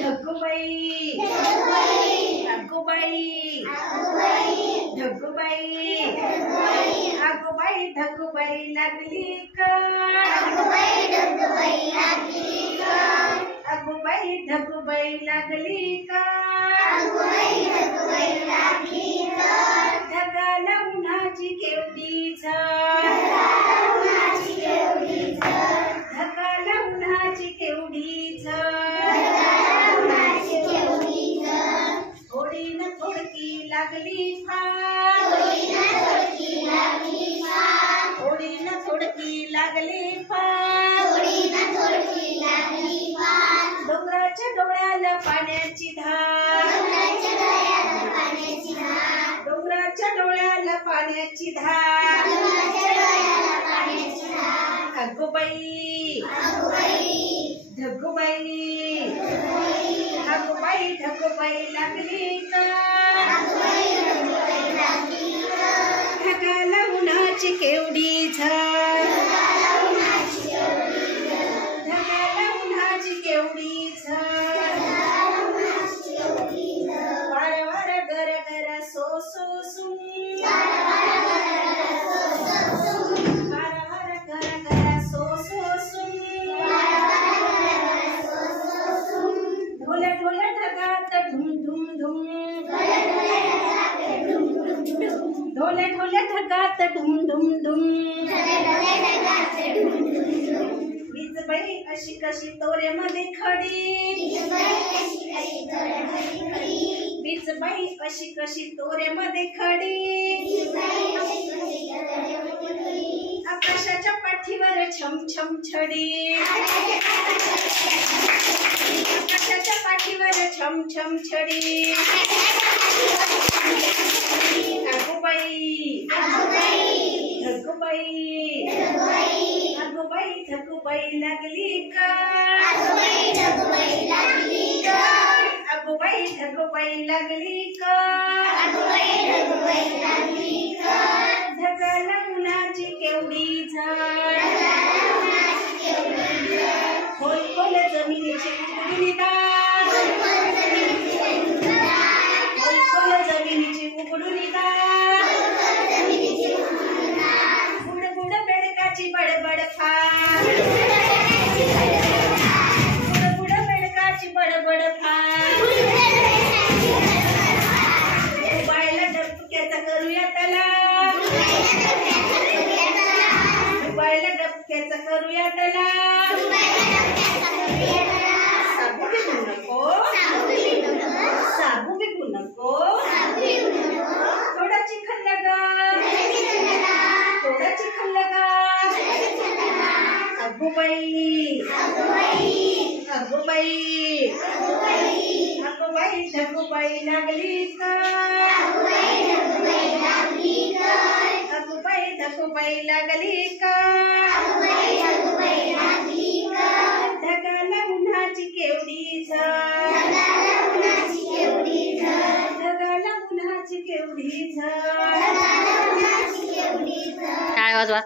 ढगूबाई ढगूबाई ढगूबाई अगोबाई ढगूबाई लागली का अगोबाई ढगूबाई लागली का ढगाला उन्हाची केवढी झळ ढगाला उन्हाची केवढी झळ थोडी न थोडकी लागली फार थोडी न थोडकी लागली फार डोंगराच्या डोळ्याला पाण्याची धार डोंगराच्या डोळ्याला पाण्याची धार अगोबाई ढगूबाई अगोबाई ढगूबाई लागली का ढगाला उन्हाची केवढी झळ ढगाला उन्हाची केवढी झळ वार वार गर गर सो सो सुम वार वार गर गर सो सो सुम ढोल ढोल ढगात धुम धुम धुम ढोल ढोल ढगात धुम धुम धुम वीजबाई अशी कशी तोऱ्यामध्ये खडी वीजबाई अशी कशी तोऱ्यामध्ये खडी आकाशाच्या पाठीवर छम छम छडी आकाशाच्या पाठीवर छम छम छडी अगोबाई ढगूबाई अगोबाई ढगूबाई लागली का अगोबाई ढगूबाई लागली का ढगाला उन्हाची केवढी झळ खोल खोल जमिनीची उघडून दार खोल खोल जमिनीची उघडून दार बुड बुड बेडकाची बडबड फार बुड बुड बेडकाची बडबड फार उबायला डबक्याचा करूया त्याला उबायला डबक्याचा करूया त्याला साबू बिगू नको साबू बिगू नको थोडा चिखल लगा थोडा चिखल लगा अगोबाई अगोबाई अगोबाई ढगूबाई लागली का अगोबाई ढगूबाई लागली का ढगाला उन्हाची केवढी झळ ढगाला उन्हाची केवढी झळ टाळ्या वाजवा.